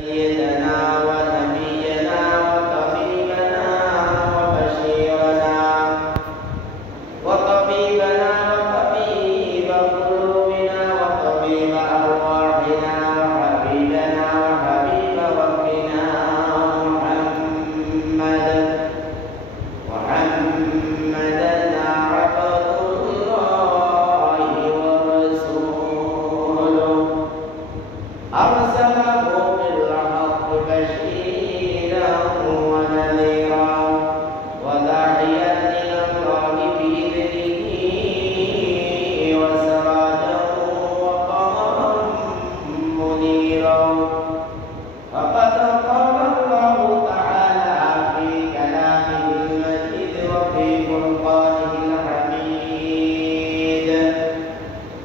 سيدنا ونبينا وطبيبنا وبشيرنا وطبيبنا وطبيب قلوبنا وطبيب أرواحنا وحبيبنا وحبيب ربنا محمدا عبد الله ورسوله أرسله بالحق بشيرا ونذيرا وداعيا إلى الله بإذنه وسراجا وقمرا منيرا فقد قال الله تعالى في كلامه المجيد وفي فرقانه الحميد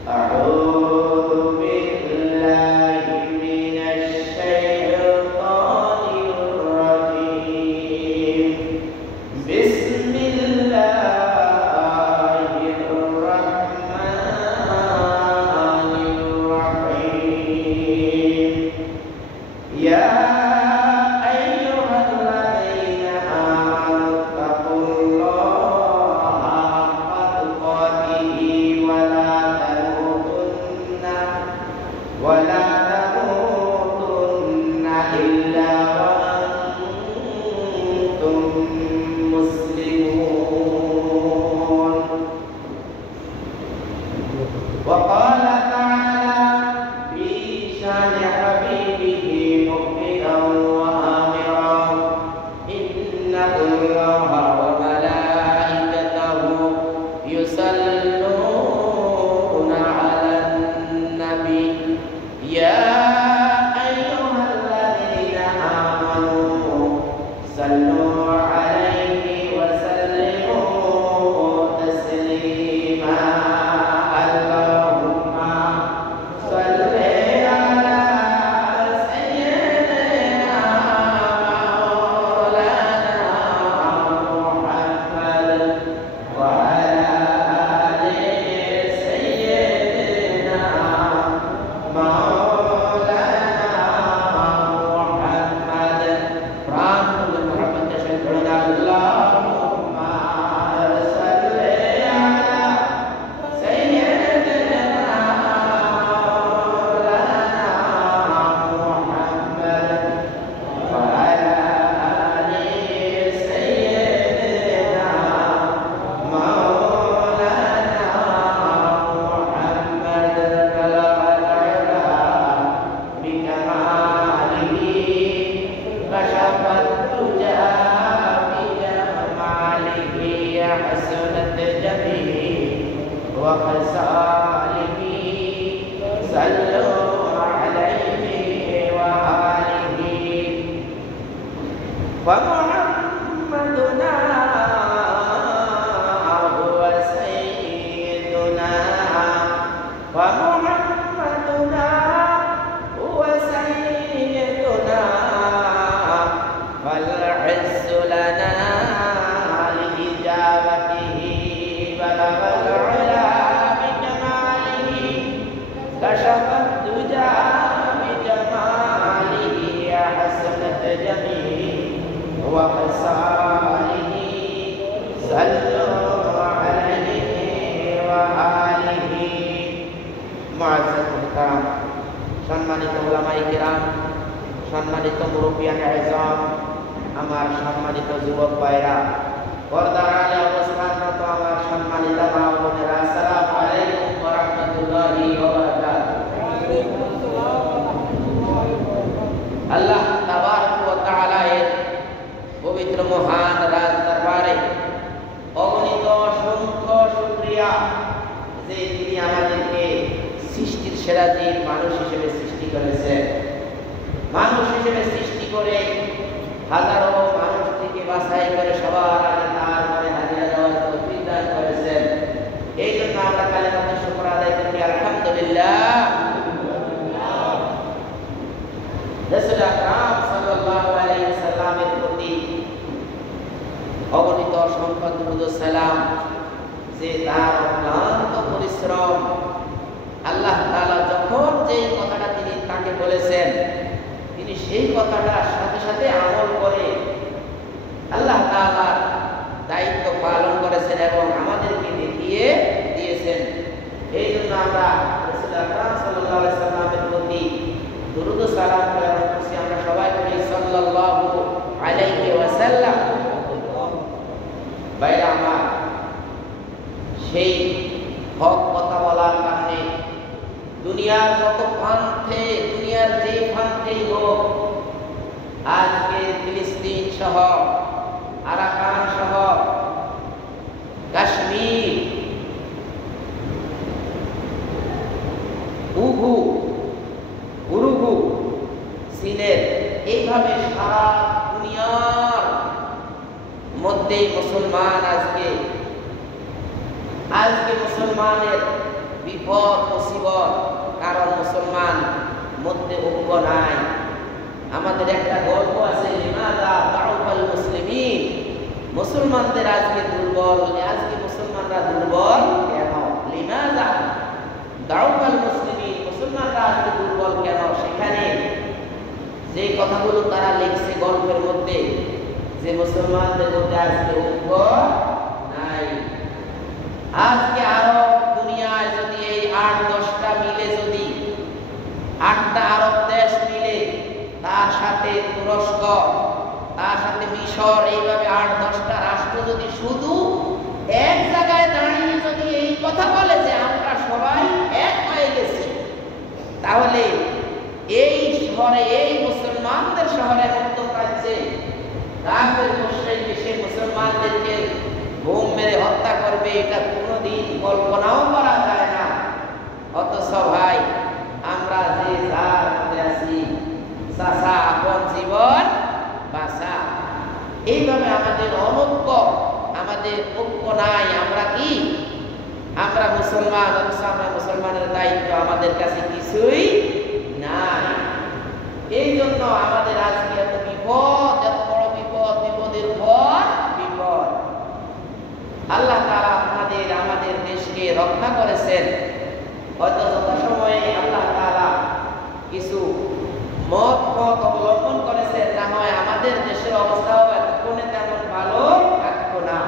أعوذ بالله من الشيطان الرجيم بسم الله الرحمن الرحيم يا أيها الذين آمنوا اتقوا الله حق تقاته ولا تموتن إلا وأنتم مسلمون وقال تعالى في شان حبيبه مخبرا وآمرا إن الله وملائكته يصلون على النبي يا أيها الذين آمنوا صلوا عليه وسلموا تسليما اللهم صل على سيدنا مولانا محمد وعلى آل سيدنا مولانا محمد رحمة محمد تشكرنا اللهم صل على سيدنا مولانا محمد وعلى آل سيدنا مولانا محمد كلام العلا بكماله كشف الدجى بجماله حسنت جميله وخصاله صلوا عليه وآله ومحمدنا هو سيدنا ومحمدنا هو سيدنا فالعز لنا لإجابته بلغ العلا بجماله كشف الدجى بجماله حسنت جميله وخصاله صلوا عليه وآله মুআজ্জাজুল কিরাম সম্মানিত উলামায়ে কিরাম সম্মানিত মুরব্বিয়ানে আযম আমার সম্মানিত যুবক ভাইরা পর্দার আলে অবস্থানরত আমার সম্মানিত মা ও বোনেরা আসসালামু আলাইকুম ওয়া রাহমাতুল্লাহি ওয়া বারাকাতুহু আল্লাহ তাবারক ওয়া তাআলা এর পবিত্র মহান রাজ দরবারে অগণিত অসংখ্য শুকরিয়া যে তিনি আমাদেরকে সৃষ্টির সেরা জীব মানুষ হিসেবে সৃষ্টি করেছেন মানুষ হিসেবে সৃষ্টি করে হাজারো মানুষ থেকে বাছাই করে সবার আগে তার ঘরে হাজিরা দেওয়ার তৌফিক দান করেছেন এই জন্য আমরা কালেমাতে শুকর আদায় করি আলহামদুলিল্লাহ রাসূল আকরাম সাল্লাল্লাহু আলাইহি ওয়াসাল্লামের প্রতি অগণিত অসংখ্য দুরূদ ও সালাম যে তার অক্লান্ত পরিশ্রম আল্লাহ তাআলা যখন যেই কথাটা তিনি তাকে বলেছেন তিনি সেই কথাটার সাথে সাথে আমল করে আল্লাহ তাআলার দায়িত্ব পালন করেছেন এবং আমাদেরকে দেখিয়ে দিয়েছেন। এই জন্য আমরা রাসূল আকরাম সাল্লাল্লাহু আলাইহি সাল্লামের প্রতি দুরূদ ও সালাম প্রেরণ করছি। আমরা সবাই বলি সাল্লাল্লাহু আলাইহি ওয়াসাল্লাম। ভাইরা আমার, সেই হক কথা বলার কারণে দুনিয়ার যত প্রান্তে, দুনিয়ার যে প্রান্তেই হোক, আজকে ফিলিস্তিন সহ, আরাকান সহ, কাশ্মীর, উরুগু, চীনের, এইভাবে সারা দুনিয়ার মধ্যে মুসলমান আজকে মুসলমানের বিপদ মুসিবত, কারণ মুসলমান মধ্যে ঐক্য নাই। আমাদের একটা গল্প আছে, লিমাযা দাউফাল মুসলিমিন, মুসলমানদের আজকে দুর্বল, আজকে মুসলমানরা দুর্বল কেন? লিমাযা দাউফাল মুসলিমিন, মুসলমানরা আজকে দুর্বল কেন? সেখানে যে কথাগুলো তারা লিখছে গল্পের মধ্যে, যে মুসলমানদের মধ্যে আজকে ঐক্য নাই। আজকে আরব দুনিয়ায় যদি এই ৮-১০টা মিলে, যদি ৮টা আরব দেশ মিলে, তার সাথে তুরস্ক, তার সাথে মিশর, এইভাবে ৮-১০টা রাষ্ট্র যদি শুধু এক জায়গায় দাঁড়িয়ে যদি এই কথা বলে যে আমরা সবাই এক হয়ে গেছি, তাহলে এই শহরে, এই মুসলমানদের শহরে মধ্যপ্রাচ্যে কাফের মুশরিক সেই মুসলমানদেরকে বোম মেরে হত্যা করবে, এটা কোনোদিন কল্পনাও করা যায় না। অথচ ভাই, আমরা যে যার মধ্যে আছি, চাচা আপন জীবন বাঁচা, এইভাবে আমাদের অনৈক্য, আমাদের ঐক্য নাই। আমরা কি? আমরা মুসলমান, অথচ আমরা মুসলমানের দায়িত্ব আমাদের কাছে কিছুই নাই। এই জন্য আমাদের আজকে এত বিপদ, এত বড় বিপদ, বিপদের পর বিপদ। আল্লাহ তাআলা আমাদের দেশকে রক্ষা করেছেন। হয়তো যথাসময়ে আল্লাহ তাআলা কিছু মত অবলম্বন করেছেন, না হয় আমাদের দেশের অবস্থাও এতক্ষণে তেমন ভালো থাকতো না।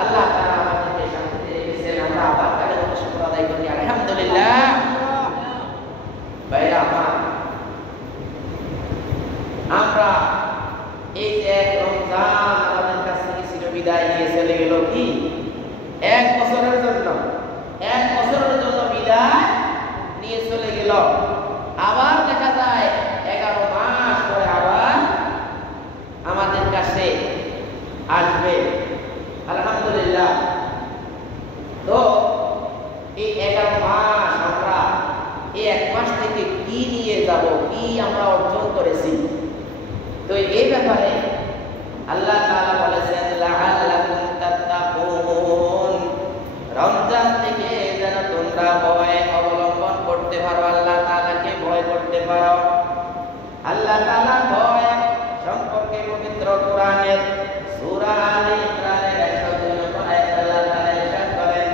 আল্লাহ তাআলা আমাদেরকে শান্তিতে রেখেছেন। আমরা আবার তাদের মতো শুকর আদায় করি, আলহামদুলিল্লাহ। ভাইরা আমার, আমরা এই যে এক রমজান আমাদের কাছ থেকে চিরবিদায় নিয়ে চলে গেল, কি 1 বছরের জন্য, 1 বছরের জন্য বিদায় নিয়ে চলে গেল। আবার দেখা যায় 11 মাস পরে আবার আমাদের কাছে আসবে, আলহামদুলিল্লাহ। তো এই 11 মাস আমরা এই 1 মাস থেকে কি নিয়ে যাব, কি আমরা অর্জন করেছি, তো এই ব্যাপারে আল্লাহ তাআলা বলেছেন, লাআল্লাকুম তাত্তাকুন, রমজান থেকে যেন তোমরা ভয় অবলম্বন করতে পারো, আল্লাহ তাআলাকে ভয় করতে পারো। আল্লাহ তাআলা ভয় সম্পর্কে পবিত্র কোরআনের সূরা আলে ইমরানের 102 নম্বর আয়াতে আল্লাহ তাআলা ইরশাদ করেন,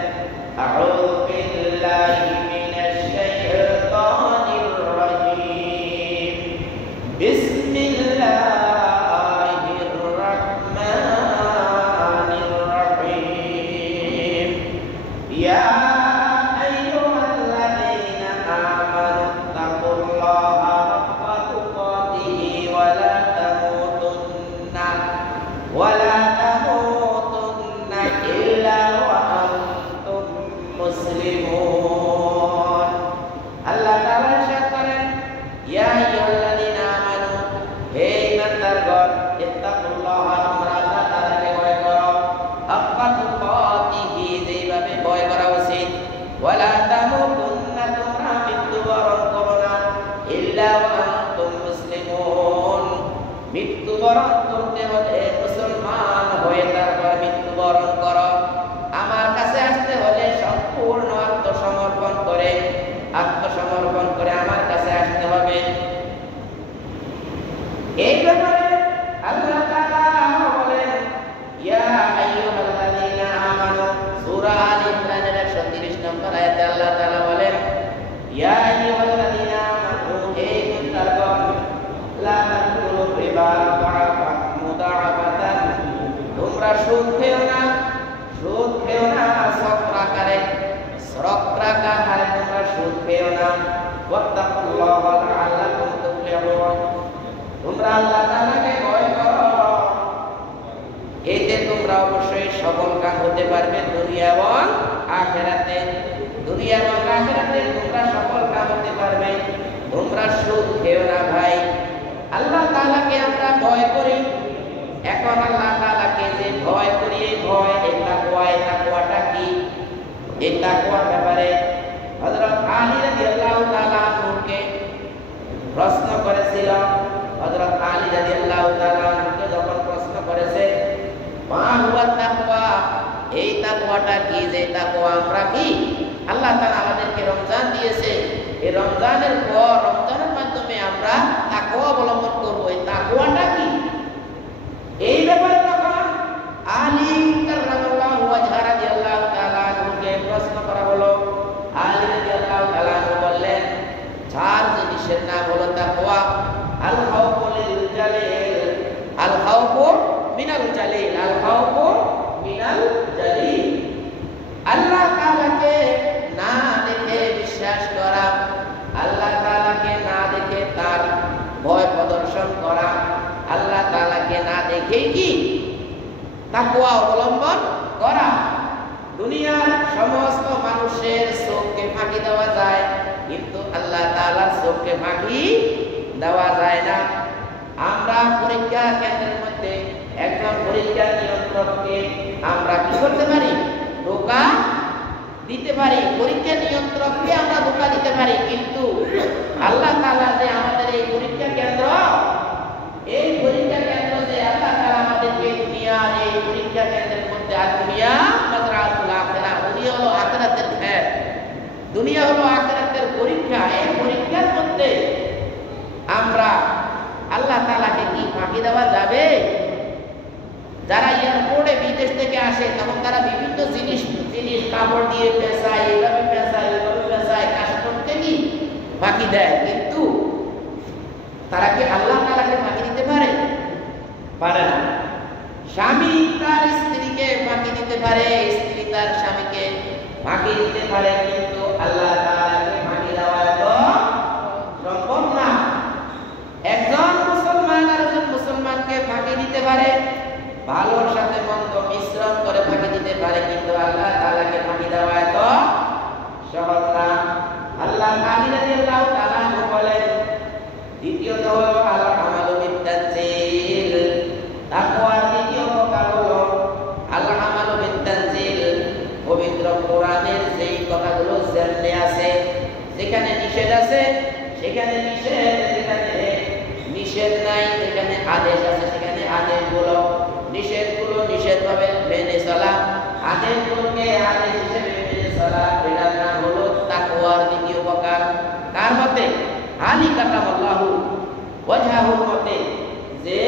আউযু বিল্লাহি মিনাশ শাইতানির রাজীম, বিসমিল্লাহ মৃত্যুবরণ করতে হলে মুসলমান হয়ে তারপর মৃত্যুবরণ করো। আমার কাছে আসতে হলে সম্পূর্ণ আত্মসমর্পণ করে আমার কাছে আসতে হবে। এই ব্যাপারে আল্লাহ তাআলা বলেন, ইয়া আইয়ুহাল্লাযীনা আমানু, সূরা আল ইমরানের 130 নম্বর আয়াতে আল্লাহ তাআলা বলেন, ইয়া আইয়ুহাল্লাযীনা আমানু, হে ইমানদারগণ, সুদ খেও না, সুদ খেও না চক্রাকারে, চক্রাকার হারে তোমরা সুদ খেও না। ওয়াত্তাকুল্লাহ লাআল্লাকুম তুফলিহুন, তোমরা আল্লাহ তাআলাকে ভয় করো, এতে তোমরা অবশ্যই সফল কাম হতে পারবে দুনিয়া এবং আখিরাতে। দুনিয়া এবং আখিরাতে তোমরা সফল কাম হতে পারবে। তোমরা সুদ খেও না ভাই। আল্লাহ তাআলাকে আমরা ভয় করি, এখন আল্লাহ তাআলাকে যে ভয় করি, এই ভয়, এই তাকওয়া, এই তাকওয়াটা কি? এই তাকওয়ার ব্যাপারে হযরত আলী রাদিয়াল্লাহু তাআলা আনহুকে প্রশ্ন করেছিল। হযরত আলী রাদিয়াল্লাহু তাআলা আনহুকে যখন প্রশ্ন করেছে, মা হুয়া তাকওয়া, এই তাকওয়াটা কি? যে তাকওয়া আমরা কি? আল্লাহ তাআলা আমাদেরকে রমজান দিয়েছে, এই রমজানের পর রমজানের মাধ্যমে আমরা তাকওয়া অবলম্বন করব, এই তাকওয়াটা কি? এই ব্যাপারে যখন আলী কাররামাল্লাহু ওয়াজহা রাদিয়াল্লাহু তাআলা আনহুকে প্রশ্ন করা হলো, আলী রাদিয়াল্লাহু তাআলা আনহু বললেন, চার জিনিসের নাম হলো তাকওয়া। আল খাউফু লিল জালিল, আল খাউফু মিনাল জালিল, আল খাউফু মিনাল জালিল। আল্লাহ তাআলাকে না দেখে বিশ্বাস করা, আল্লাহ তাআলাকে না দেখে তার ভয় প্রদর্শন করা, আল্লাহ তাআলাকে না দেখেই কি তাকওয়া অবলম্বন করা। দুনিয়ার সমস্ত মানুষের চোখকে ফাঁকি দেওয়া যায়, কিন্তু আল্লাহ তাআলার চোখকে ফাঁকি দেওয়া যায় না। আমরা পরীক্ষা কেন্দ্রের মধ্যে একজন পরীক্ষা নিয়ন্ত্রককে আমরা কি করতে পারি? ধোঁকা দিতে পারি। পরীক্ষা নিয়ন্ত্রককে আমরা ধোঁকা দিতে পারি, কিন্তু আল্লাহ তাআলা যে আমাদের এই পরীক্ষা কেন্দ্র, এই পরীক্ষা কেন্দ্র যে আল্লাহ তাআলা আমাদেরকে দুনিয়ার এই পরীক্ষা কেন্দ্রের মধ্যে, আর দুনিয়া মাযরাআতুল আখিরাহ, দুনিয়া হলো আখিরাতের খেত, দুনিয়া হলো আখিরাতের পরীক্ষা। এই পরীক্ষার মধ্যে আমরা আল্লাহ তাআলাকে কি ফাঁকি দেওয়া যাবে? যারা এয়ারপোর্টে বিদেশ থেকে আসে, তখন তারা বিভিন্ন জিনিস কাপড় দিয়ে পেঁচায়, এইভাবে পেঁচায়, এইভাবে পেঁচায়, কাস্টমকে কি ফাঁকি দেয়, কিন্তু তারা কি আল্লাহ তাআলাকে ফাঁকি দিতে পারে? পারে না। স্বামী তার স্ত্রীকে ফাঁকি দিতে পারে, স্ত্রী তার স্বামীকে ফাঁকি দিতে পারে, কিন্তু আল্লাহ তাআলাকে ফাঁকি দেওয়া তো সম্ভব না। একজন মুসলমান আর একজন মুসলমানকে ফাঁকি দিতে পারে, ভালোর সাথে মন্দ মিশ্রণ করে ফাঁকি দিতে পারে, কিন্তু আল্লাহ তাআলাকে ফাঁকি দেওয়া তো সহজ না। আল্লাহ আলী রাদিয়াল্লাহু তাআলা আনহু বলেন, দ্বিতীয়ত হলো আল আমালু বিত-তানজিল, তাকওয়ার দ্বিতীয় প্রকার হলো আল আমালু বিত-তানজিল। পবিত্র কোরআনের যেই কথাগুলো যেখানে আছে, যেখানে নিষেধ আছে সেখানে নিষেধ, যেখানে নিষেধ নাই যেখানে আদেশ আছে সেখানে আদেশগুলো, নিষেধগুলো নিষেধভাবে মেনে চলা, আদেশগুলোকে আদেশ হিসেবে মেনে চলা, এটার নাম হলো তাকওয়ার দ্বিতীয় প্রকার। কার মতে? আলী কাররামাল্লাহু ওয়াজহাহুর মতে, যে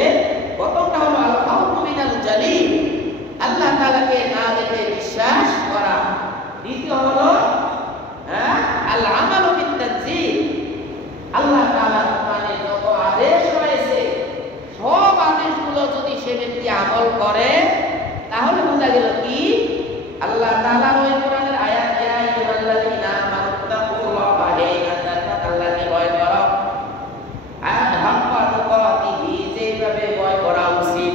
প্রথমটা হলো আল খাউফু মিনাল জালিল, আল্লাহ তাআলাকে না দেখে বিশ্বাস করা। দ্বিতীয় হলো আল আমালু বিত-তানজিল, আল্লাহ তাআলার কোরআনে যত আদেশ রয়েছে সব আদেশগুলো যদি সে ব্যক্তি আমল করে, তাহলে বোঝা গেল কি আল্লাহ তাআলার ওই কোরআনের আয়াত, ইয়া আইয়ুহাল্লাযীনা আমানুত্তাকুল্লাহা, হে ইমানদাররা আল্লাহকে ভয় করো, হাক্কা তুকাতিহি, যেভাবে ভয় করা উচিত,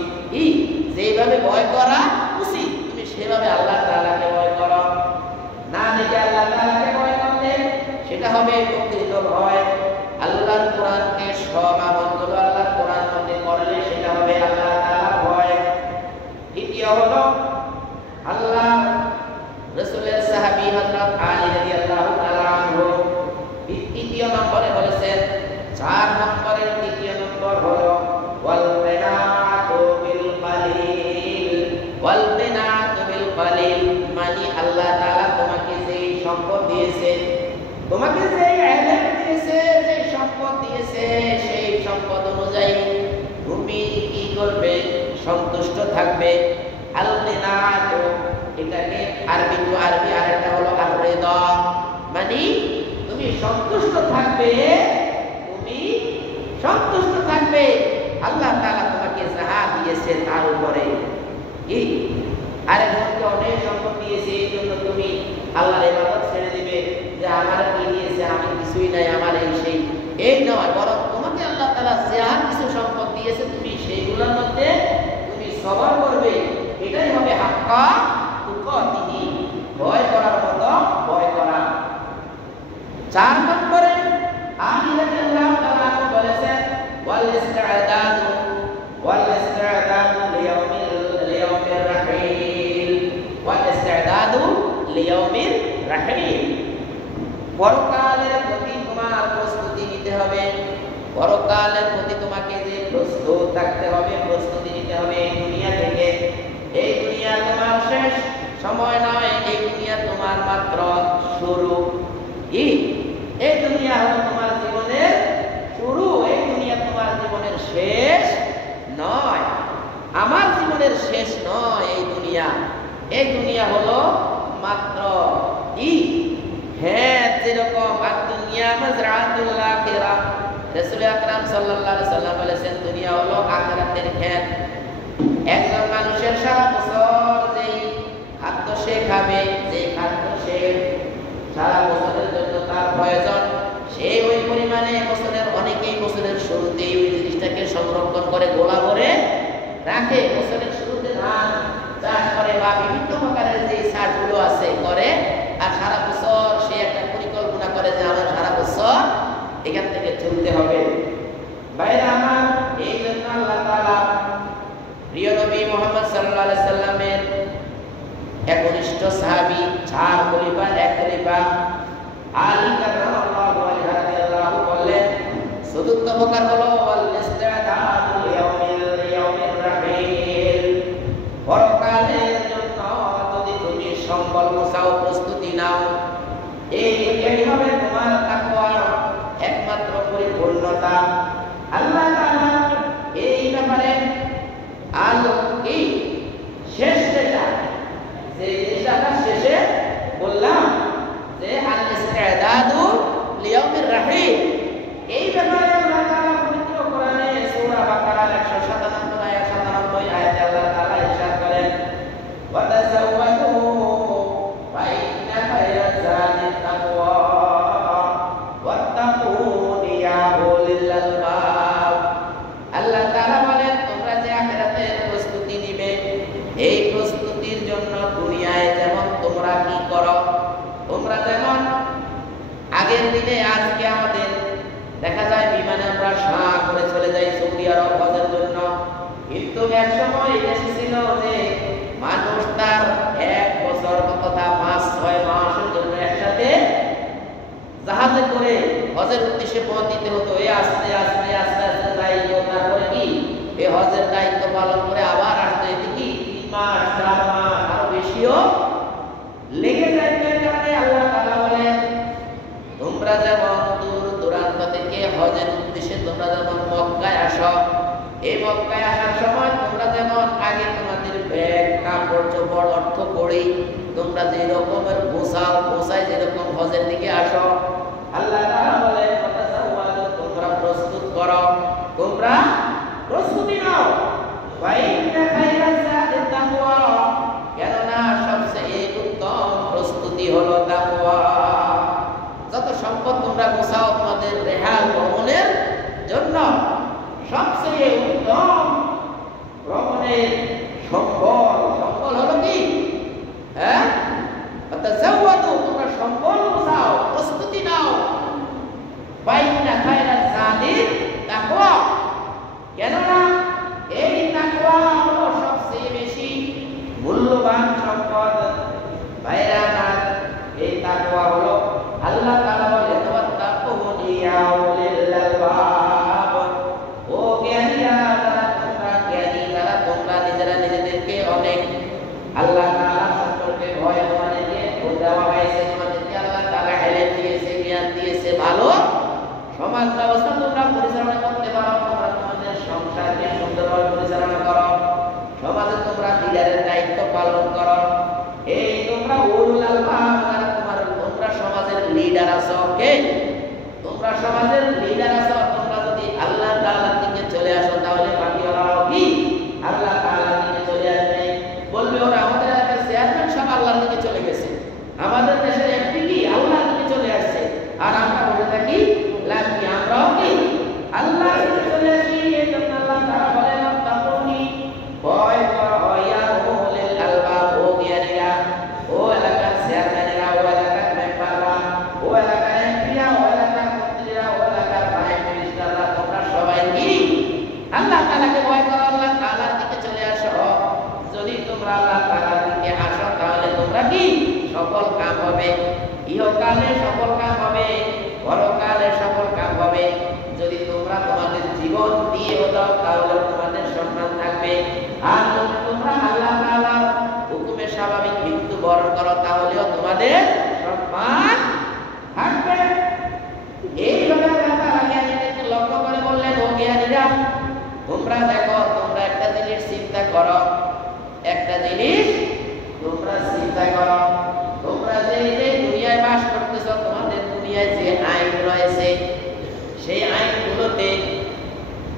যেভাবে ভয় করা উচিত তুমি সেভাবে আল্লাহ তাআলাকে ভয় করো। না দেখে আল্লাহ তাআলাকে ভয় করতে, সেটা হবে প্রকৃত ভয়। আল্লাহর কোরআনকে সব আমলগুলো আল্লাহর কোরআন মতে করলে সেটা হবে আল্লাহ তাআলার ভয়। দ্বিতীয় হলো আল্লাহ রাসূলের সাহাবী হযরত আলী রাদিয়াল্লাহু তাআলা আনহু তৃতীয় নম্বরে বলেছেন, 4 নম্বরের তৃতীয় নম্বর হলো ওয়াল কিনাতু বিল কালিল, ওয়াল কিনাতু বিল কালিল, মানে আল্লাহ তাআলা তোমাকে যে সম্পদ দিয়েছে, তোমাকে যে ইলম দিয়েছে, যে সম্পদ দিয়েছে, সেই সম্পদ অনুযায়ী তুমি কি করবে? সন্তুষ্ট থাকবে। আল কিনাতু, এটাকে আরবি টু আরবি আরেকটা হলো আর রিদা, মানে তুমি সন্তুষ্ট থাকবে, তুমি সন্তুষ্ট থাকবে আল্লাহ তাআলা তোমাকে যাহা দিয়েছে তার উপরে। কি আরেকজনকে অনেক সম্পদ দিয়েছে, এই জন্য তুমি আল্লাহর ইবাদত ছেড়ে দিবে যে আমার কি দিয়েছে, আমি কিছুই নাই, আমার এই সেই, এই নয়। বরং তোমাকে আল্লাহ তাআলা যে আর কিছু সম্পদ দিয়েছে তুমি সেইগুলোর মধ্যে তুমি সবর করবে, এটাই হবে হাক্কা তুকাতিহি, ভয় করার মতো ভয় করা। 4 নম্বরে আখিরাতে আল্লাহ তাআলা বলেছেন ওয়াল ইস্তিআদাদু লিয়াউমির রাহিল, ওয়াল ইস্তিআদাদু লিয়াউমির রাহিল। পরকালের প্রতি তোমার প্রস্তুতি নিতে হবে, পরকালের প্রতি তোমাকে যে প্রস্তুত থাকতে হবে, প্রস্তুতি নিতে হবে। এই দুনিয়া থেকে, এই দুনিয়া তোমার শেষ সময় নয়, এই দুনিয়া তোমার মাত্র শুরু। কি এই দুনিয়া হলো তোমার জীবনের শুরু, এই দুনিয়া তোমার জীবনের শেষ নয়, আমার জীবনের শেষ নয়। এই দুনিয়া হলো মাত্র কি, হ্যাঁ, যেরকম দুনিয়া মাজরাতুল আখিরাহ, রাসূল আকরাম সাল্লাল্লাহু আলাইহি সাল্লাম বলেছেন দুনিয়া হলো আখিরাতের ক্ষেত। একজন মানুষের সারা বছর যেই খাদ্য সে খাবে, যে খাদ্য সে সারা বছরের জন্য তার প্রয়োজন, সে ওই পরিমাণে বছরের শুরুতেই ওই জিনিসটাকে সংরক্ষণ করে গোলা ভরে রাখে। বছরের শুরুতে ধান চাষ করে বা বিভিন্ন প্রকারের যে চাষগুলো আছে করে, আর সারা বছর সে একটা পরিকল্পনা করে যে আমার সারা বছর এখান থেকে চলতে হবে। বাইরে আমার এই জন্য আল্লাহ তাআলা প্রিয় নবী মুহাম্মদ সাল্লাল্লাহু আলাইহি সাল্লামের একনিষ্ঠ সাহাবী 4 খলিফার এক খলিফা আলী রাদিয়াল্লাহু আনহু বললেন, চতুর্থ প্রকার হলো ওয়াল ইস্তিআদাদু লিয়াউমির রাহিল। পরকালের জন্য যদি তুমি সম্বল গোছাও, প্রস্তুতি নাও, এই হবে তোমার তাকওয়ার একমাত্র পরিপূর্ণতা। আল্লাহ তাআলা এই ব্যাপারে কি শেষ যেটা, যে জিনিসটা শেষে বললাম যে আল ইস্তিআদাদু লিয়াউমির রাহিল, এই ব্যাপারে আল্লাহ তাআলা পবিত্র কোরআনে সূরা বাকারার 197 আয়াতে আল্লাহ তাআলা ইরশাদ করেন, ওয়া তাযাওয়াদু ফা ইন্না খায়রাজ যাদি তাকওয়া ওয়াত্তাকুন ইয়া উলিল আলবাব। আল্লাহ তাআলা বলেন তোমরা যে আখিরাতের প্রস্তুতি নিবে, এই প্রস্তুতির জন্য দুনিয়ায় যেমন তোমরা কি করো, তোমরা যেমন আগের দিনে, আজকে আমাদের দেখা যায় বিমানে আমরা শাহ করে চলে যাই সৌদি আরব হজের জন্য, কিন্তু এক সময় এসেছিল যে মানুষ তার 1 বছর তথা 5-6 মাসের জন্য একসাথে জাহাজে করে হজের উদ্দেশ্যে পৌঁছতে হতো। এই আস্তে আস্তে আস্তে আস্তে যাই, তারপরে কি এই হজের দায়িত্ব পালন করে আবার আসতে এতে কি 3 মাস 4 মাস আরো বেশিও লেগে যায়। এর কারণে আল্লাহ তাআলা বলেন তোমরা যেমন দূর দূরান্ত থেকে হজের উদ্দেশ্যে তোমরা যেমন মক্কায় আসো, এই মক্কায় আসার সময় তোমরা যেমন আগে তোমাদের ব্যাগ কাপড় চোপড় অর্থ করি তোমরা যে রকমের গোছায় যেরকম হজের দিকে আসো, আল্লাহ তাআলা বলেন তোমরা প্রস্তুত করো, তোমরা প্রস্তুতি নাও। কেননা সবচেয়ে উত্তম প্রস্তুতি হলো তাকওয়া। যত সম্পদ তোমরা গোছাও তোমাদের রেহাই ভ্রমণের জন্য, সবচেয়ে উত্তম ভ্রমণের সম্বল হলো কি, হ্যাঁ, তোমরা সম্বল গোছাও, প্রস্তুতি নাও। ফাইন্না খায়রাজ যাদি তাকওয়া, কেননা এই তাকওয়া হলো সবচেয়ে বেশি মূল্যবান সম্পদ। ভাইরা আমার, এই তাকওয়া হলো আল্লাহ তাআলা বলেন ওয়াত্তাকুন ইয়া উলিল আলবাব, ও জ্ঞানীরা, যারা তোমরা নিজেরা নিজেদেরকে অনেক আল্লাহ তাআলা সম্পর্কে ভয় তোমাদেরকে দেওয়া হয়েছে, তোমাদেরকে আল্লাহ তাআলা ইলম দিয়েছে, জ্ঞান দিয়েছে, ভালো সমাজ ব্যবস্থা তোমরা পরিচালনা করতে পারো, তোমরা তোমাদের সংসারকে সুন্দরভাবে পরিচালনা করো, সমাজে তোমরা লিডারের দায়িত্ব পালন করো। এই তোমরা উলুল আলবাব, তোমরা সমাজের লিডার আছো, কে তোমরা সমাজের লিডার আছো, তোমরা যদি আল্লাহ তাআলার দিকে চলে আসো তাহলে বাকি ওরাও কি আল্লাহ তাআলার দিকে চলে আসবে, বলবে ওরা আমাদের আল্লাহ তাআলাকে ভয় করো, আল্লাহ তাআলার দিকে চলে আসো। যদি তোমরা আল্লাহ তাআলার দিকে আসো তাহলে তোমরা কি সফল কাম হবে, ইহকালে সফল কাম হবে, পরকালে সফল কাম হবে। যদি তোমরা তোমাদের জীবন দিয়েও দাও তাহলে তোমাদের সম্মান থাকবে। আর যদি তোমরা আল্লাহ তাআলার হুকুমে স্বাভাবিক মৃত্যু বরণ করো তাহলেও তোমাদের সম্মান থাকবে। এইভাবে আল্লাহ তাআলা জ্ঞানীদেরকে লক্ষ্য করে বললেন, ও জ্ঞানীরা, তোমরা দেখো, তোমরা একটা জিনিস চিন্তা করো, একটা জিনিস তোমরা চিন্তা করো, তোমরা যে দুনিয়ায় বাস করতেছো, তোমাদের দুনিয়ায় যে আইন রয়েছে সেই আইনগুলোতে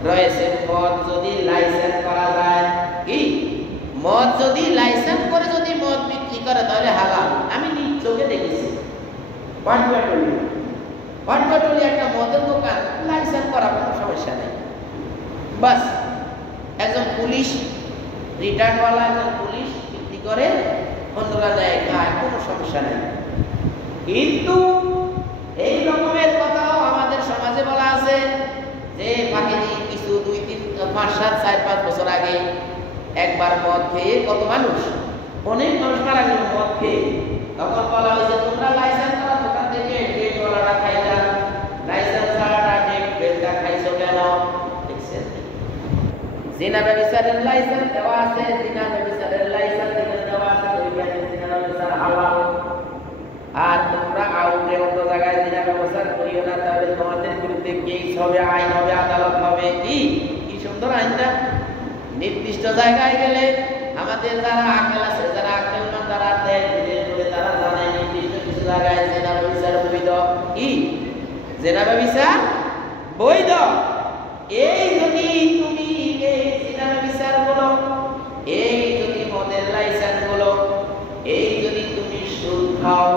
রয়েছে মদ যদি লাইসেন্স করা যায়, কি মদ যদি লাইসেন্স করে যদি মদ বিক্রি করে তাহলে হালাল। আমি নিজ চোখে দেখেছি পাটপাটুলি একটা মদের দোকান লাইসেন্স করা কোনো সমস্যা নেই। বাস একজন পুলিশ রিটায়ার্ডওয়ালা একজন পুলিশ বিক্রি করে, অন্যরা দেয়, খায়, কোনো সমস্যা নেই। কিন্তু এই রকমের কথাও আমাদের সমাজে বলা আছে যে বাহিনী কিছু 2, 3, 5, 7, 4, 5 বছর আগে একবার মদ খেয়ে কত মানুষ, অনেক মানুষ মারা গেল মদ খেয়ে। তখন বলা হয়েছে তোমরা লাইসেন্স করা দোকান থেকে ডেটওয়ালাটা খাইলা, লাইসেন্স ছাড়াটা ডেটটা খাইছো কেন? দেখছেন জিনা ব্যভিচারের লাইসেন্স দেওয়া আছে, জিনা ব্যভিচারের লাইসেন্স দেওয়া আছে, ওইখানে জিনা ব্যভিচার হালাল। আর তোমরা আউটে অন্য জায়গায় জিনা ব্যবচার করিও না, তাহলে তোমাদের বিরুদ্ধে কেস হবে, আইন হবে, আদালত হবে। কি সুন্দর আইনটা! নির্দিষ্ট জায়গায় গেলে আমাদের যারা আকেল আছে, যারা আকেলমান, যারা দেয় বিদেশ বলে তারা জানে নির্দিষ্ট কিছু জায়গায় জিনা ব্যভিচার বৈধ। কি জিনা ব্যভিচার বৈধ। এই যদি তুমি এই জিনা ব্যভিচার গুলো, এই যদি মদের লাইসেন্স গুলো, এই যদি তুমি সুদ খাও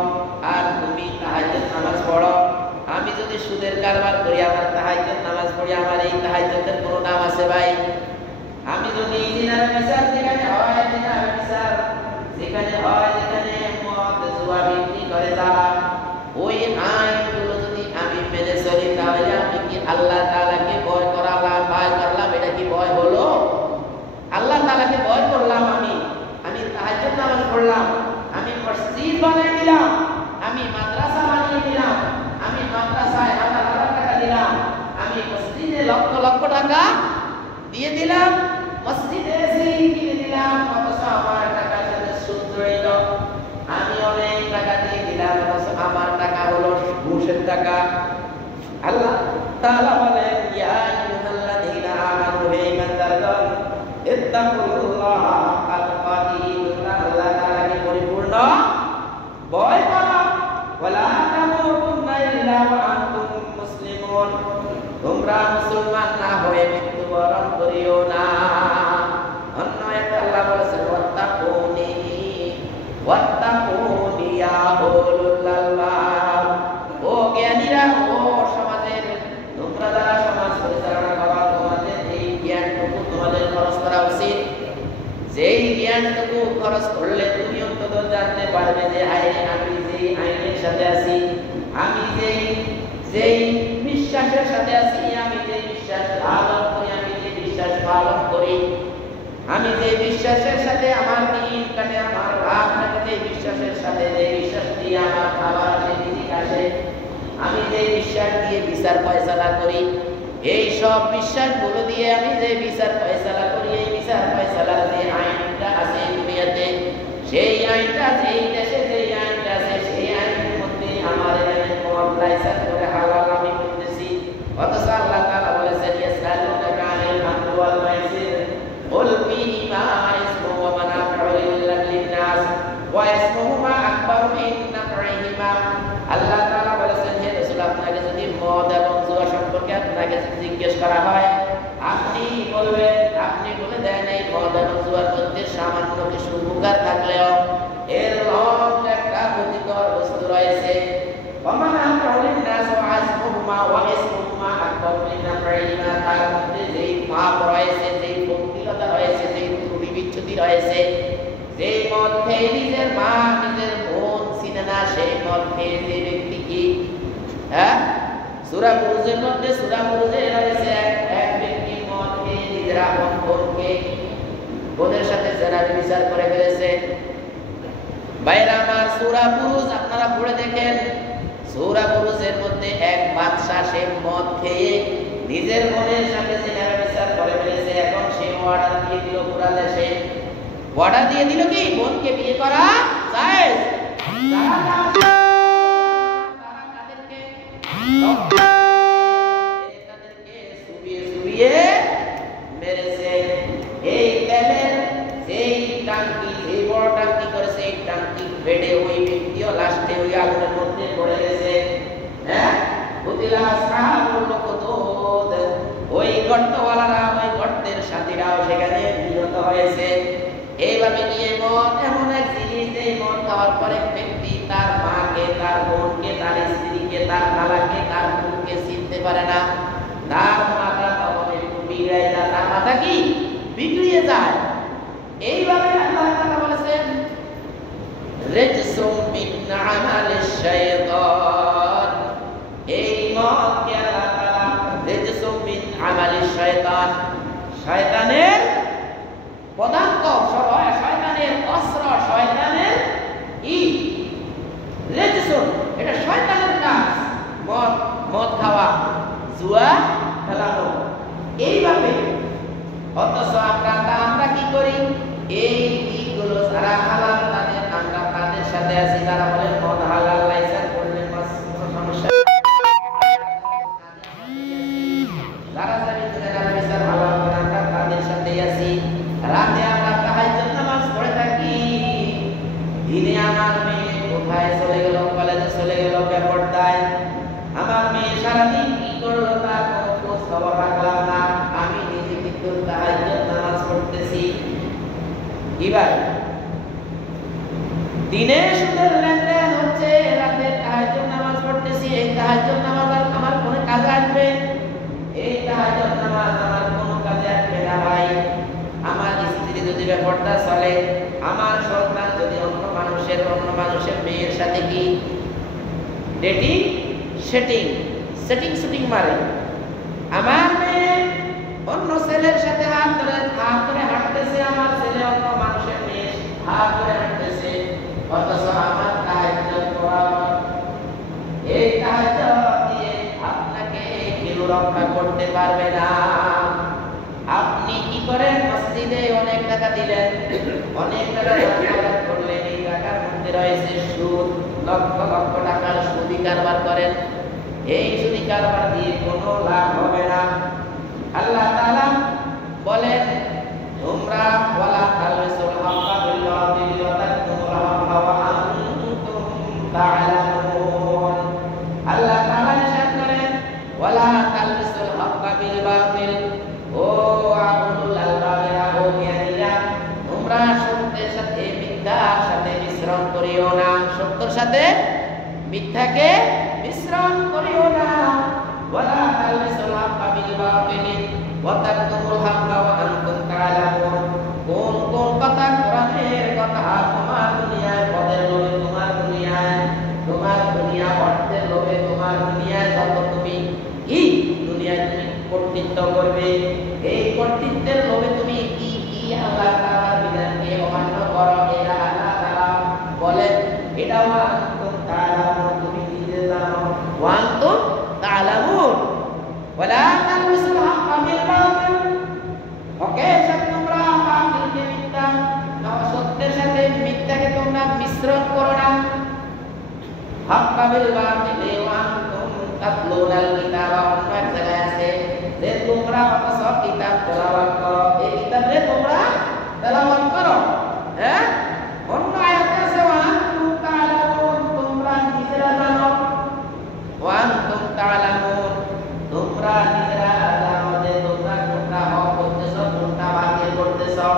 আর তুমি তাহাজ্জুদ নামাজ পড়ো, আমি যদি সুদের কারবার করি, আমার তাহাজ্জুদ নামাজ পড়ি, আমার এই তাহাজ্জুদের কোনো দাম আছে ভাই? আমি যদি জিনা ব্যভিচার যেখানে হয়, জিনা ব্যভিচার যেখানে হয়, যেখানে মদ জুয়া বিক্রি করে যারা, ওই আইনগুলো যদি আমি মেনে চলি তাহলে আমি কি আল্লাহ তাআলাকে ভয় করালাম, ভয় করলাম? এটা কি ভয় হলো? আল্লাহ তাআলাকে ভয় করলাম, আমি তাহাজ্জুদ নামাজ পড়লাম, আমি মসজিদ বানিয়ে দিলাম, আমি মাদ্রাসা বানিয়ে দিলাম, আমি মাদ্রাসায় 1000 টাকা দিলাম, আমি মসজিদে লক্ষ লক্ষ টাকা দিয়ে দিলাম, মসজিদে এসে কিনে দিলাম, অথচ আমার টাকার সাথে সুদ জড়িত। আমি অনেক টাকা দিয়ে দিলাম, অথচ আমার টাকা হলো ঘুষের টাকা। আল্লাহ তাআলা বলেন, ইয়া আইয়ুহাল্লাযীনা আমানু, হে ঈমানদারগণ, ইত্তাকুল্লাহা হাক্কা তুকাতিহি, তোমরা আল্লাহ তাআলাকে পরিপূর্ণ ভয় করো। ওয়ালা তামুতুন্না ইল্লা ওয়া আনতুম মুসলিমুন, তোমরা মুসলমান না হয়ে মৃত্যুবরণ করিও না। অন্য একটা আল্লাহ বলেছেন, ওয়াত্তাকুনি ওয়াত্তাকুনি ইয়া উলুল আলবাব। ও জ্ঞানীরা, ও সমাজের তোমরা যারা সমাজ পরিচালনা করো, তোমাদের এই জ্ঞানটুকু তোমাদের খরচ করা উচিত। যেই জ্ঞানটুকু খরচ করলে তুমি অন্তত জানতে পারবে যে আমি যেই আইনের সাথে আছি, আমি যেই বিশ্বাসের সাথে আছি, আমি যে বিশ্বাস পালন করি, আমি যে বিশ্বাস পালন করি, আমি যে বিশ্বাসের সাথে আমার দিন কাটে, আমার রাত কাটে, যে বিশ্বাসের সাথে, যে বিশ্বাস দিয়ে আমার খাবার আসে, রিজিক আসে, আমি যে বিশ্বাস দিয়ে বিচার ফয়সালা করি, এই সব বিশ্বাসগুলো দিয়ে আমি যে বিচার ফয়সালা করি, এই বিচার ফয়সালার যে আইনটা আছে দুনিয়াতে, সেই আইনটা যেই দেশে যেই আইনটা আছে, সেই আইনের মধ্যে আমার এখানে মদ লাইসেন্স করে হালাল আমি করতেছি। অথচ আল্লাহ তাআলা বলেছেন, ইয়াসআলুনাকা আনিল খামরি ওয়াল মাইসির কুল ফীহিমা ইসমুন ওয়া মানাফিউ লিন-নাস ওয়া ইসমুহুমা আকবারু মিন নাফইহিমা। আল্লাহ তাআলা বলেছেন, হে রাসূল, আপনাকে যদি মদ এবং জুয়া সম্পর্কে আপনাকে জিজ্ঞেস করা হয়, আপনি বলবেন, আপনি বলে দেন এই মদ এবং জুয়ার মধ্যে সামান্য কিছু উপকার থাকলেও এর লং একটা ক্ষতিকর বস্তু রয়েছে। তার মধ্যে যেই পাপ রয়েছে, যেই পঙ্কিলতা রয়েছে, যেই ত্রুটি বিচ্ছুতি রয়েছে, যেই মদ খেয়ে নিজের মা নিজের বোন চিনে না, সেই মদ খেয়ে যে ব্যক্তি কি, সূরা বুরুজের মধ্যে, সূরা বুরুজে রয়েছে এক ব্যক্তি মদ খেয়ে আপন বোনকে বোনের সাথে জেনা বিচার করে ফেলেছে। ভাইরা আমার, সূরা বুরুজ আপনারা পড়ে দেখেন। সূরা বুরুজের মধ্যে এক বাদশা সে মদ খেয়ে নিজের বোনের সাথে জেনা বিচার করে ফেলেছে। এখন সে অর্ডার দিয়ে দিল পুরা দেশে, অর্ডার দিয়ে দিল কি বোনকে বিয়ে করা জায়েজ। তাদেরকে সুবিয়ে সুবিয়ে মেরেছে। এই তেলের যেই টাঙ্কি, যে বড় টাঙ্কি করেছে, এই টাঙ্কি ফেটে ওই ব্যক্তিও লাস্টে ওই আগুনের মধ্যে পড়ে গেছে। হ্যাঁ, কুতিলা আসহাবুল উখদুদ, ওই গর্তওয়ালারা, ওই গর্তের সাথীরাও সেখানে নিহত হয়েছে। এইভাবে নিয়ে মদ এমন এক জিনিস, এই মদ খাওয়ার পরে ব্যক্তি তার মাকে, তার বোনকে, তার স্ত্রীকে, তার খালাকে, তার বোনকে চিনতে পারে না। তার মাথা তখন একটু বিগড়ে যায়, তার মাথা কি বিগড়িয়ে যায়। এইভাবে আল্লাহ তাআলা বলেছেন রিজসুম মিন আমালিশ শাইতান, এই মদকে আল্লাহ তাআলা রিজসুম মিন আমালিশ শাইতান, শয়তানের পদার্থ, শয়তানের অস্ত্র, শয়তানের রিজসুন, এটা শয়তানের কাজ। মদ খাওয়া, জুয়া খেলানো, এইভাবে। অথচ আমরা কি করি? এই দিকগুলো যারা হালাল, আমরা তাদের সাথে আছি। যারা বলে মদ হালাল, লাইসেন্স করলে সমস্যা, যারা জানি যারা বিচার হালাল, আমরা তাদের সাথেই আছি। রাতে আমরা তাহাজ্জুদ নামাজ পড়ে থাকি। দিনে আমার মেয়ে কোথায় চলে গেল, কলেজে চলে গেল বেপরদায়। আমার মেয়ে সারাদিন কি করলো তার কোনো খোঁজ খবর রাখলাম না। আমি নিজে কিন্তু তাহাজ্জুদ নামাজ পড়তেছি। এবার দিনে সুদের লেনদেন হচ্ছে, রাতে তাহাজ্জুদ নামাজ পড়তেছি। এই তাহাজ্জুদ নামাজ আমার কোনো কাজে আসবে? এই তাহাজ্জুদ নামাজ আমার কোনো কাজে আসবে না ভাই। আমার স্ত্রী যদি বেপরদা চলে, আমার সন্তান যদি অন্য মানুষের মেয়ের সাথে কি ডেটিং সেটিং মারে, আমার মেয়ে অন্য ছেলের সাথে হাত ধরে হাঁটতেছে, আমার ছেলে অন্য মানুষের মেয়ে হাত ধরে হাঁটতেছে, অথচ আমার তাহাজ্জুদ পড়া, এই তাহাজ্জুদ দিয়ে আপনাকে কেউ রক্ষা করতে পারবে না। আপনি কি করেন? মসজিদে অনেক টাকা দিলেন, অনেক টাকা জাকাত করলেন, এই টাকার মধ্যে রয়েছে সুদ, লক্ষ লক্ষ টাকার সুদি কারবার করেন। এই সুদি কারবার দিয়ে কোনো লাভ হবে না। আল্লাহ তাআলা বলেন, তোমরা ওয়ালা তালবিসুল হাক্কা বিল বাতিল ওয়া তাকতুমুল হাক্কা ওয়া আনতুম তা'লামুন। আল্লাহ তাআলা ইরশাদ করেন, ওয়ালা তালবিসুল হাক্কা বিল বাতিল, ও আউলুল আলবাবিরা, ও জ্ঞানীরা, তোমরা সত্যের সাথে মিথ্যার সাথে মিশ্রণ করিও না। সত্যের সাথে মিথ্যাকে মিশ্রণ করিও না। ওয়ালা তালবিসুল হাক্কা বিল বাতিল ওয়া তাকতুমুল হাক্কা ওয়া আনতুম তা'লামুন। কোন কোন কথা কোরআনের কথা তোমার দুনিয়ায় পদের লোভে, তোমার দুনিয়া অর্থের লোভে, তোমার দুনিয়ায় যত তুমি এই দুনিয়ায় তুমি কর্তৃত্ব করবে, এই কর্তৃত্বের লোভে তুমি কি আল্লাহ তাআলার বিধানকে অমান্য করো। এটা আল্লাহ তাআলা বলেন, এটা ওয়া আনতুম তা'লামুন, তুমি নিজে জানো। ওয়া আনতুম তা'লামুন ওয়ালা তালবিসুল হাক্কা বিল বাতিল, হকের সাথে তোমরা বাতিলকে মিথ্যা, সত্যের সাথে মিথ্যাকে তোমরা মিশ্রণ করো না। হাক্কা বিল বাতিল ওয়া আনতুম তাতলুনাল কিতাবা, অন্য এক জায়গায় আছে যে তোমরা অথচ কিতাব তেলাওয়াত করো, এই কিতাবে তোমরা তেলাওয়াত করো। হ্যাঁ, অন্য আয়াতে আছে ওয়া আনতুম তা'লামুন, তোমরা নিজেরা জানো। ওয়া আনতুম তা'লামুন, তোমরা নিজেরা জানো যে তোমরা কোনটা হক করতেছো, কোনটা বাতিল করতেছো।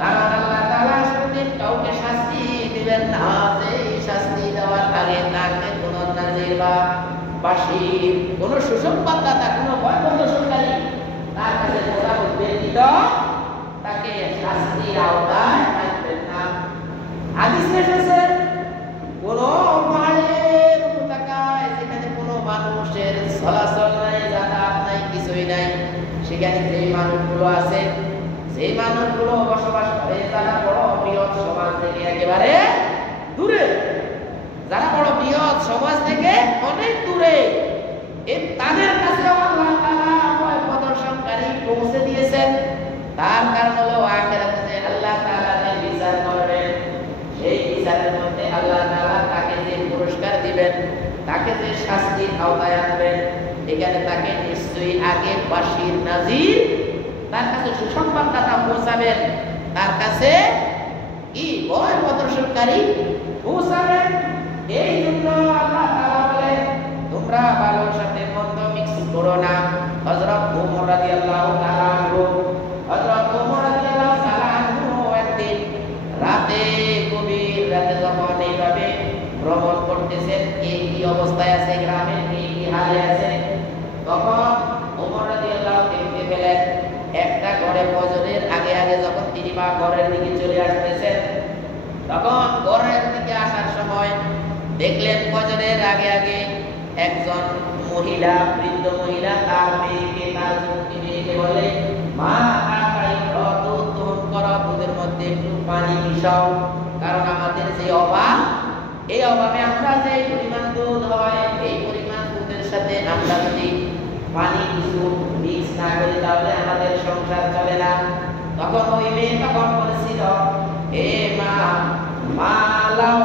কারণ আল্লাহ তাআলা সেদিন কাউকে শাস্তি দিবেন না, যে শাস্তি দেওয়ার আগে তাকে কোন নাজির বা বাশীর, কোন সুসংবাদদাতা, কোন ভয়প্রদর্শনকারী তার কাছে তোমরা ব্যতীত তাকে শাস্তির আওতায় আনবেন না। হাদিসে এসেছে, কোন পাহাড়ের উপত্যকায় যেখানে কোনো মানুষের চলাচল নাই, যাতায়াত নাই, কিছুই নাই, সেখানে এখানে যে মানুষগুলো আছে, সেই মানুষগুলো বসবাস করে যারা বড় বৃহৎ সমাজ থেকে একেবারে দূরে, যারা বড় বৃহৎ সমাজ থেকে অনেক দূরে, তাদের কাছে আল্লাহ তাআলা ভয় প্রদর্শনকারী পৌঁছে দিয়েছেন। তার কারণ হলো আখিরাতে যে আল্লাহ তাআলা যে বিচার করবেন, সেই বিচারের মধ্যে আল্লাহ তাআলা তাকে যে পুরস্কার দিবেন, তাকে যে শাস্তির আওতায় আনবেন, এখানে তাকে নিশ্চয়ই আগে বাশির নাজির, তার কাছে সুসংবাদদাতা পৌঁছাবেন, তার কাছে কি ভয় প্রদর্শনকারী পৌঁছাবেন। এই জন্য আল্লাহ তাআলা বলে তোমরা ভালোর সাথে মন্দ মিক্স করো না। হযরত ওমর রাদিয়াল্লাহু তাআলা আনহু, হযরত ওমর রাদিয়াল্লাহু তাআলা আনহু একদিন রাতে, গভীর রাতে যখন এইভাবে ভ্রমণ করতেছেন, এই কি অবস্থায় আছে, গ্রামের কি হালে আছে, তখন ওমর রাদিয়াল্লাহু দেখতে পেলেন একটা ঘরে ফজরের আগে আগে যখন তিনি বা ঘরের দিকে চলে আসতেছেন, তখন ঘরের দিকে আসার সময় দেখলেন ফজরের আগে আগে একজন মহিলা, বৃদ্ধ মহিলা তার মেয়েকে, তার যুবতী মেয়েকে বলে, মা তাড়াতাড়ি দুধ দহন করো, দুধের মধ্যে একটু পানি মিশাও, কারণ আমাদের যে অভাব, এই অভাবে আমরা যে পরিমাণ দুধ হয়, এই পরিমাণ দুধের সাথে আমরা যদি পানি কিছু মিক্স না করি তাহলে আমাদের সংসার চলে না। তখন ওই মেয়ে তখন বলেছিল, হে মা, মা লাও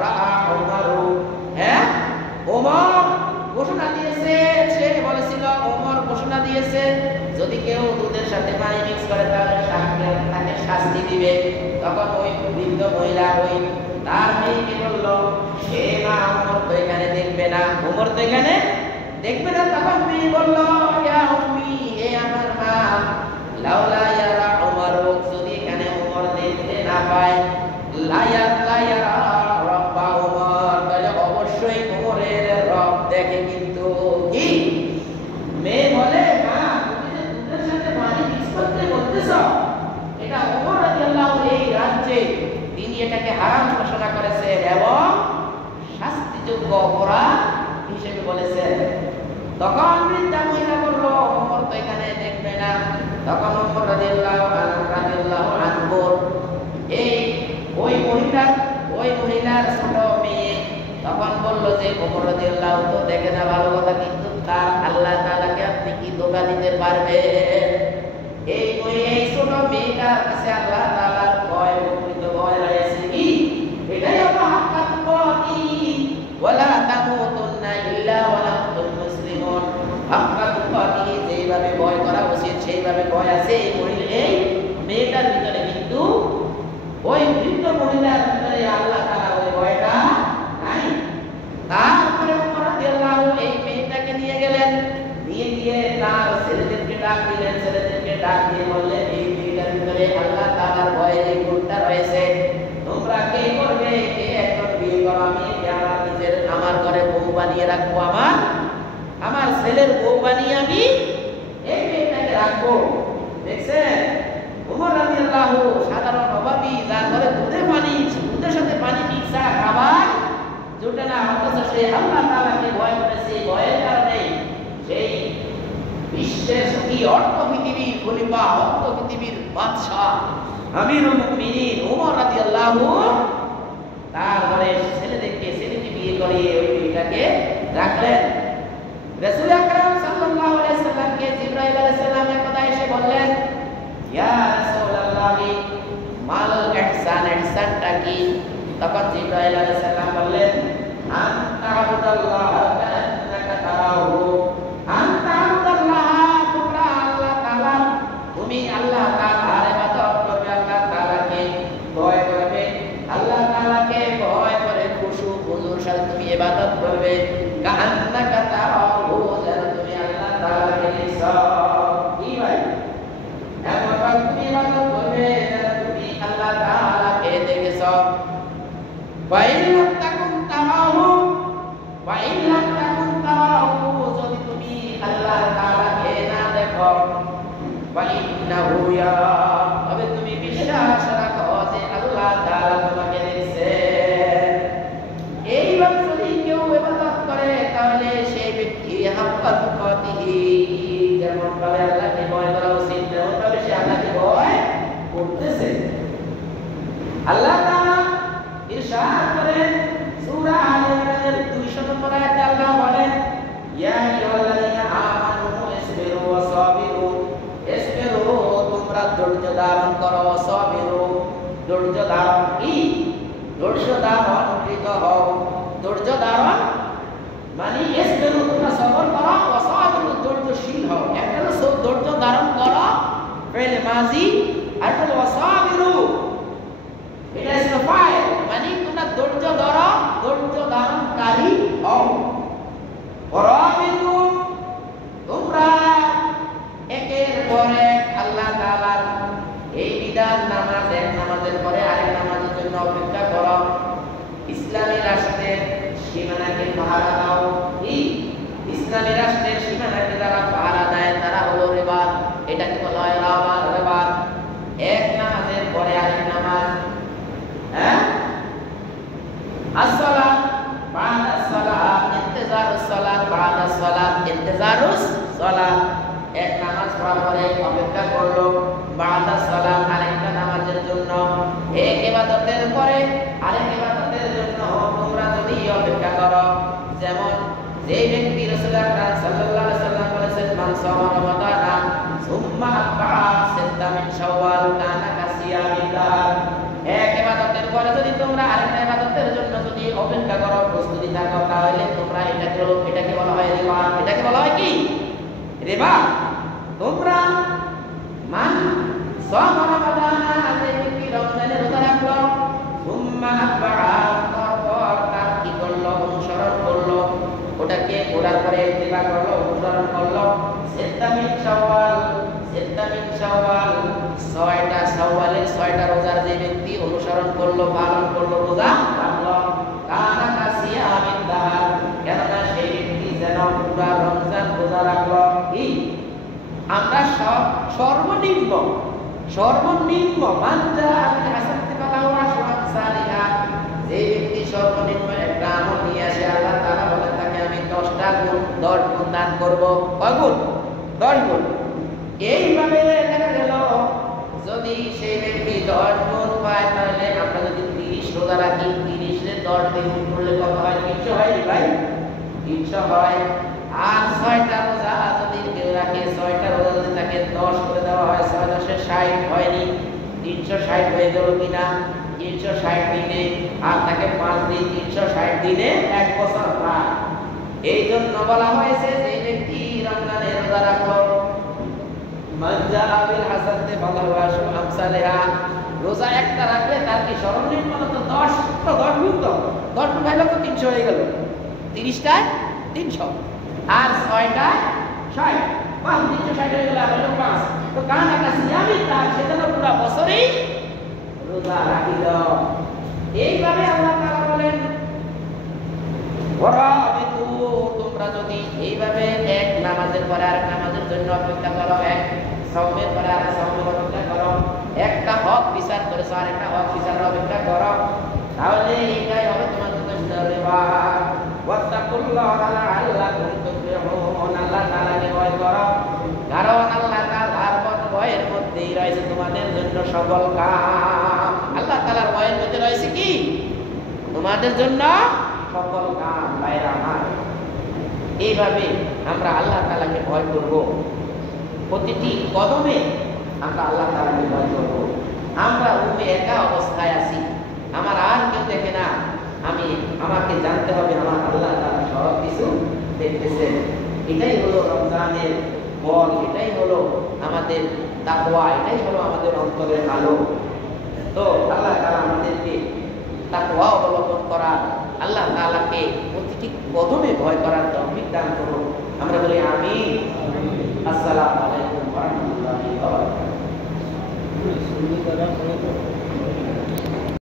রাআ ওমরু, হ্যাঁ ওমর ঘোষণা দিয়েছে, সে বলেছিল ওমর ঘোষণা দিয়েছে যদি কেউ দুধের সাথে পানি মিক্স করে তাহলে তাকে শাস্তি দিবে। তখন ওই বৃদ্ধ মহিলা ওই তার মেয়েকে বলল, হে মা, ওমর তো এখানে দেখবে না, ওমর তো এখানে দেখবে না। তখন মেয়ে বলল, ইয়া উম্মি, হে আমার মা, লাউলা ইয়ারা ওমর, যদি এখানে ওমর দেখতে না পায়, লায়ারা রব্বা ওমর, তাহলে অবশ্যই ওমরের রব দেখে। কিন্তু কি মেয়ে বলে, মা তুমি যে দুধের সাথে পানি মিক্স করতে বলতেছ, এটা ওমর রাদিয়াল্লাহু এই রাজ্যে তিনি এটাকে হারাম ঘোষণা করেছেন এবং শাস্তিযোগ্য অপরাধ হিসেবে বলেছেন। তখন বৃদ্ধা মহিলা বলল, ওমর তো এখানে দেখবে না। তখন ওমর রাদিয়াল্লাহু আনহু এই ওই মহিলার ছোট মেয়ে তখন বলল যে, ওমর রাদিয়াল্লাহু তো দেখে না ভালো কথা, কিন্তু তার আল্লাহ তাআলাকে আপনি কি ধোঁকা দিতে পারবেন? এই ছোট মেয়েটার কাছে আল্লাহ তাআলার ভয়, প্রকৃত ভয় রয়েছে কি? এটাই হলো হাক্কাত তুকাতি ওয়ালা তামুতুন্না ইল্লা ওয়া আনতুম মুসলিমুন। হাক্কাত তুকাতি যেভাবে ভয় করা উচিত সেইভাবে ভয় আছে এই মেয়েটার ভিতরে, কিন্তু ওই বৃদ্ধ মহিলার ভিতরে আল্লাহ তাআলা ওই ভয়টা নাই। তারপরে ওমর রাদিয়াল্লাহু এই মেয়েটাকে নিয়ে গেলেন, নিয়ে গিয়ে তার ছেলেদেরকে ডাক দিলেন, ছেলেদেরকে ডাক দিয়ে বললেন, এই মেয়েটার ভিতরে আল্লাহ তাআলার ভয়ের এই গুণটা রয়েছে, তোমরা কে করবে? কে একজন বিয়ে করো, আমি আমার ঘরে বউ বানিয়ে রাখবো, আমার ছেলের বউ বানিয়ে আমি এই মেয়েটাকে রাখবো। দেখছেন ওমর রাদিয়াল্লাহু সাধারণ অভাবী, যার ঘরে দুধের সাথে পানি মিক্সা খাবার জোটে না, অথচ সে আল্লাহ তাআলাকে ভয় করেছে। ভয়ের কারণে সেই বিশ্বের কি অর্থ পৃথিবীর খলিফা, অর্থ পৃথিবীর বাদশাহ আমিরুল মুমিনিন ওমর রাদিয়াল্লাহু তার ঘরে ছেলেকে বিয়ে করিয়ে ওই মেয়েটাকে রাখলেন। রাসূল আকরাম সাল্লাল্লাহু আলাইহি সাল্লামকে জিবরাইল আলাইহিস সালাম একদা এসে বললেন, ইয়া রাসূলুল্লাহ, মাল ইহসান, ইহসানটা কি? তখন জিবরাইল আলাইহিস সালাম বললেন, আনতা আবুদাল্লাহ কান্নাকা তারাহু, আনতা আবুদাল্লাহ, তোমরা আল্লাহ তাআলা, তুমি আল্লাহ তাআলার ইবাদত করবে, আল্লাহ তাআলাকে ভয় করবে, আল্লাহ তাআলাকে ভয় করে খুশু হুজুর সাথে তুমি ইবাদত করবে, কান্নাকা তারাহু, যেন তুমি আল্লাহ তাআলাকে দেখছো। কি ভাই, এমন তুমি ইবাদত করবে যেন তুমি আল্লাহ তাআলাকে দেখছো। ওয়াইল্লাম তাকুন তারাহু, যদি তুমি আল্লাহ তাআলাকে না দেখো, ওয়াইন্নাহু ইয়ারা, তবে তুমি বিশ্বাস রাখো যে আল্লাহ তাআলা তোমাকে দেখছেন। এইভাবে যদি কেউ ইবাদত করে তাহলে সেই ব্যক্তি হাক্কাত তুকাতিহি, যেমন ভাবে আল্লাহকে ভয় ধৈর্য ধারণ কি ধৈর্য ধারণ কৃত হও ধৈর্য ধারণ মানে ইসবিরু তোমরা সবর করো ওয়াসাবিরু ধৈর্যশীল হও একটা হলো ধৈর্য ধারণ করো ফেল মাজি আর হলো ওয়াসাবিরু এটা ইসম ফাইল মানে তোমরা ধৈর্য ধরো ধৈর্য ধারণকারী হও ওয়ারাবিতু তোমরা একের পরে আল্লাহ তাআলার এই বিধান নামাজ এক নামাজের পরে আরেক নামাজের জন্য অপেক্ষা করো ইসলামী রাষ্ট্রের সীমানাকে পাহারা দাও এই ইসলামী রাষ্ট্রের সীমানাকে যারা পাহারা দেয় তারা হলো রিবা এটাকে বলা হয় রিবা এক নামাজের পরে আরেক নামাজ হ্যাঁ আসসালাত বা'দা সালাত ইন্তেজারুস সালাত বা'দা সালাত ইন্তেজারুস সালাত এক নামাজ পড়ার পরে অপেক্ষা করলো বা'দা সালাত আরেকটা নামাজের জন্য এক ইবাদতের পরে আরেক ইবাদতের জন্য তোমরা যদি অপেক্ষা করো যেমন যে ব্যক্তি রাসূলুল্লাহ সাল্লাল্লাহু আলাইহি ওয়াসাল্লাম বলেছেন মান সামা রমাদানা সুম্মা আতবা'a সিত্তা মিন শাওয়াল কানা কাসিয়ামিল্লাহ এক ইবাদতের পরে যদি তোমরা আরেকটা ইবাদতের জন্য যদি অপেক্ষা করো প্রস্তুতি থাকো তাহলে তোমরা এটাকে বলা হয় রিবা এটাকে বলা হয় কি রিবা তোমরা মান সামা রমাদানা যে ব্যক্তি রমজানের রোজা রাখলো সুম্মা আতবা'a তারপর তার কি করলো অনুসরণ করলো ওটাকে পড়ার পরে ইত্তিবা করলো অনুসরণ করলো সিত্তা মিন শাওয়াল ছয়টা শাওয়ালের ছয়টা রোজার যে ব্যক্তি অনুসরণ করলো পালন করলো রোজা রাখলো কানা কাসিয়ামিন দাহার কেননা সেই ব্যক্তি যেন পুরা রমজান রোজা রাখলো কি আমরা সর্বনিম্ন মানজা আপনি হাসানতে পালাও আশরাত সালিহা যে ব্যক্তি সর্বনিম্ন একটা আমল নিয়ে আসে আল্লাহ তাআলা বলেন তাকে আমি 10টা গুণ 10 গুণ দান করব কয় গুণ 10 গুণ এইভাবে দেখা গেল যদি সেই ব্যক্তি 10 গুণ পায় তাহলে আমরা যদি 30 রোজা রাখি 30 এর 10 দিয়ে গুণ করলে কত হয় 300 হয় ভাই 300 হয় আর 6টা রোজা যদি কেউ রাখে 6টা রোজা যদি তাকে 10 করে দেওয়া হয় 6 10 60 হয়নি 360 হয়ে গেল কিনা 360 দিনে আর তাকে 5 দিন 360 দিনে 1 বছর পায় এই জন্য বলা হয়েছে যে ব্যক্তি রমজানের রোজা রাখলো মানজা বিল হাসানতে ফালাহু আশরু আমসালিহা রোজা একটা রাখলে তার কি সর্বনিম্ন তো 10 তো 10 গুণ তো 10 গুণ হলো তো 300 হয়ে গেল 30টায় 300 আর 6টায় 60 5 360 হয়ে গেল আর হলো 5 তো কানা কাসিয়ামিন তার সেটা তো পুরো বছরই রোজা রাখিল এইভাবে আল্লাহ তাআলা বলেন ওয়ারাবিতু তোমরা যদি এইভাবে এক নামাজের পরে আরেক নামাজের জন্য অপেক্ষা করো এক সাওমের পরে আরেক সাওমের অপেক্ষা করো একটা হক বিচার করেছো আরেকটা হক বিচারের অপেক্ষা করো তাহলে এইটাই হবে তোমাদের জন্য রিবা ওয়াত্তাকুল্লাহা লাআল্লাকুম তুফলিহুন আল্লাহ তাআলাকে ভয় করো কারণ আল্লাহ তাআলার ভয়ের মধ্যেই রয়েছে তোমাদের জন্য সফল কাম আল্লাহ তাআলার ভয়ের মধ্যে রয়েছে কি তোমাদের জন্য সফল কাম ভাইরা আমার এইভাবে আমরা আল্লাহ তাআলাকে ভয় করব প্রতিটি কদমে আমরা আল্লাহ তাআলাকে ভয় করব আমরা রুমে একা অবস্থায় আছি আমার আর কেউ দেখে না আমাকে জানতে হবে আমার আল্লাহ তাআলা সব কিছু দেখতেছেন এটাই হলো রমজানের ফল এটাই হলো আমাদের তাকওয়া এটাই হলো আমাদের অন্তরের আলো তো আল্লাহ তাআলা আমাদেরকে তাকওয়া অবলম্বন করা আল্লাহ তাআলাকে প্রতিটি কদমে ভয় করার তৌফিক দান করুন আমরা বলি আমিন আসসালামু আলাইকুম ওয়া রাহমাতুল্লাহি ওয়া বারাকাতুহু